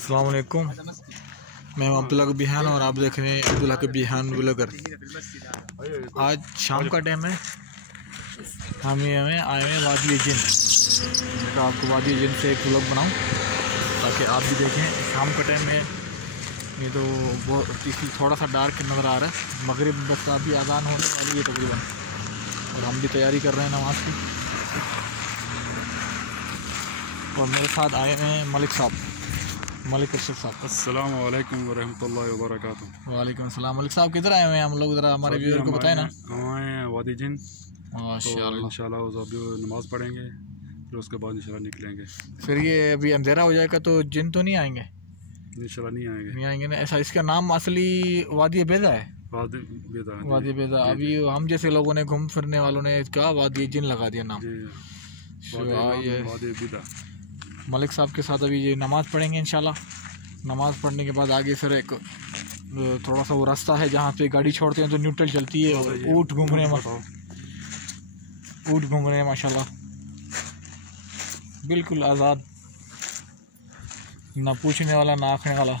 अस्सलाम वालेकुम। मैं अब्दुल्ला बिहान और आप देख रहे हैं अब्दुल्ला के बिहान ब्लॉगर। आज शाम का टाइम है, हम ये आए हैं वादी जिन। तो आपको वादी जिन से एक ब्लॉग बनाऊं ताकि आप भी देखें। शाम का टाइम है, ये तो बहुत थोड़ा सा डार्क नज़र आ रहा है। मगरिब बस अभी अज़ान होने वाली है तकरीबन, और हम भी तैयारी कर रहे हैं नमाज की। और मेरे साथ आए हैं मलिक साहब, मलिक अरशद साहब। अस्सलाम वालेकुम वरहमतुल्लाहि वबरकातुहू। वालेकुम अस्सलाम। मलिक साहब किधर आए हुए हैं हम लोग, ज़रा हमारे व्यूअर को बताएं ना। हमारे वादी जिन माशाल्लाह। इंशाल्लाह अभी नमाज पढ़ेंगे, फिर उसके बाद इंशाल्लाह निकलेंगे। फिर ये अभी अंधेरा हो जाएगा तो जिन तो नहीं आएंगे? इंशाल्लाह नहीं नहीं आएंगे ना। ऐसा इसका नाम असली वादी बेदा है। वादी बेदा। अभी हम जैसे लोगों ने, घूम फिरने वालों ने कहा वादी जिन लगा दिया नाम। मलिक साहब के साथ अभी ये नमाज़ पढ़ेंगे इंशाल्लाह। नमाज़ पढ़ने के बाद आगे फिर एक थोड़ा सा वो रास्ता है जहाँ पे गाड़ी छोड़ते हैं तो न्यूट्रल चलती है, और ऊँट घूम रहे हैं माशाल्लाह, बिल्कुल आज़ाद, ना पूछने वाला ना आँखने वाला।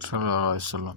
सल्लल्लाहु अलैहि वसल्लम।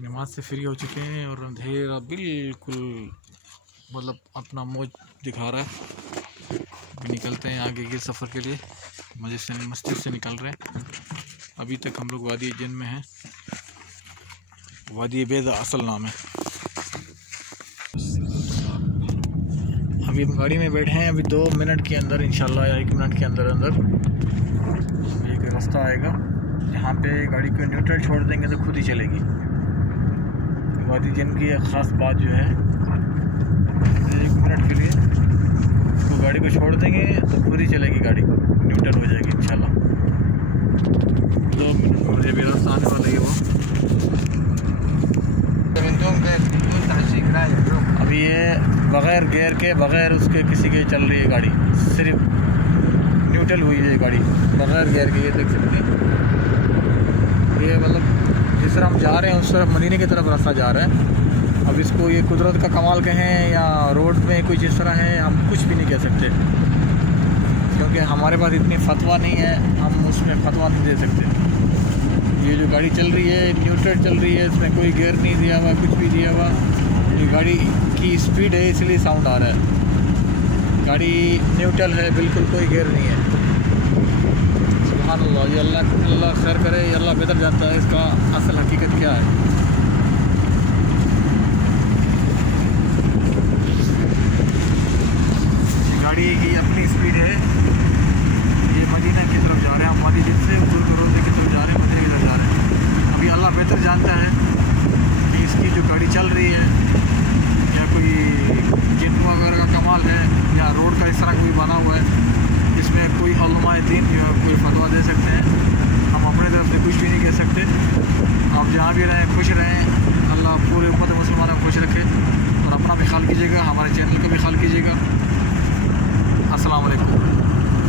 नमाज से फ्री हो चुके हैं और अंधेरा बिल्कुल मतलब अपना मौज दिखा रहा है। निकलते हैं आगे के सफ़र के लिए। मस्जिद से निकल रहे हैं। अभी तक हम लोग वादी जिन में हैं। वादी बेदा असल नाम है। अभी हम गाड़ी में बैठे हैं। अभी 2 मिनट के अंदर इंशाल्लाह, या 1 मिनट के अंदर एक रास्ता आएगा जहाँ पे गाड़ी को न्यूट्रल छोड़ देंगे तो खुद ही चलेगी। वादी जिन की एक ख़ास बात जो है, 1 मिनट के लिए तो गाड़ी को छोड़ देंगे तो खुद ही चलेगी, गाड़ी न्यूट्रल हो जाएगी इंशाल्लाह। 2 मिनट मुझे भी रास्ता आने वाला है वो। अभी ये बग़ैर गियर के, बग़ैर उसके किसी के चल रही है गाड़ी, सिर्फ न्यूट्रल हुई है गाड़ी बग़ैर गियर के। ये देख सकते हैं, ये मतलब जिस तरह हम जा रहे हैं उस तरफ मदीने की तरफ रास्ता जा रहा है। अब इसको ये कुदरत का कमाल कहें या रोड में कुछ इस तरह है, हम कुछ भी नहीं कह सकते, क्योंकि हमारे पास इतनी फतवा नहीं है, हम उसमें फतवा नहीं दे सकते। ये जो गाड़ी चल रही है न्यूट्रल चल रही है, इसमें कोई गियर नहीं दिया हुआ, कुछ भी दिया हुआ। ये गाड़ी की स्पीड है इसलिए साउंड आ रहा है। गाड़ी न्यूट्रल है, बिल्कुल कोई गियर नहीं है। सुभान अल्लाह, ये अल्लाह खैर करे, ये अल्लाह बेहतर जानता है इसका असल हकीकत क्या है। गाड़ी की अपनी स्पीड है। ये मदीना की तरफ जा रहे हैं, हम मदीना से रोज़े की तरफ जा रहे हैं, मदीना की तरफ जा रहे हैं। अभी अल्लाह बेहतर जानता है कि इसकी जो गाड़ी चल रही है या कोई जिन वगैरह का कमाल है या रोड का इस तरह कोई बना हुआ है, इसमें कोई उलमाए दीन जो है कोई फतवा दे सकते हैं। हम अपने तरफ से कुछ भी नहीं कह सकते। आप जहाँ भी रहें खुश रहें, अल्लाह पूरे उम्मत मुसलमानों को खुश रखे। और अपना भी ख्याल कीजिएगा, हमारे चैनल का भी ख्याल कीजिएगा। अस्सलाम वालेकुम।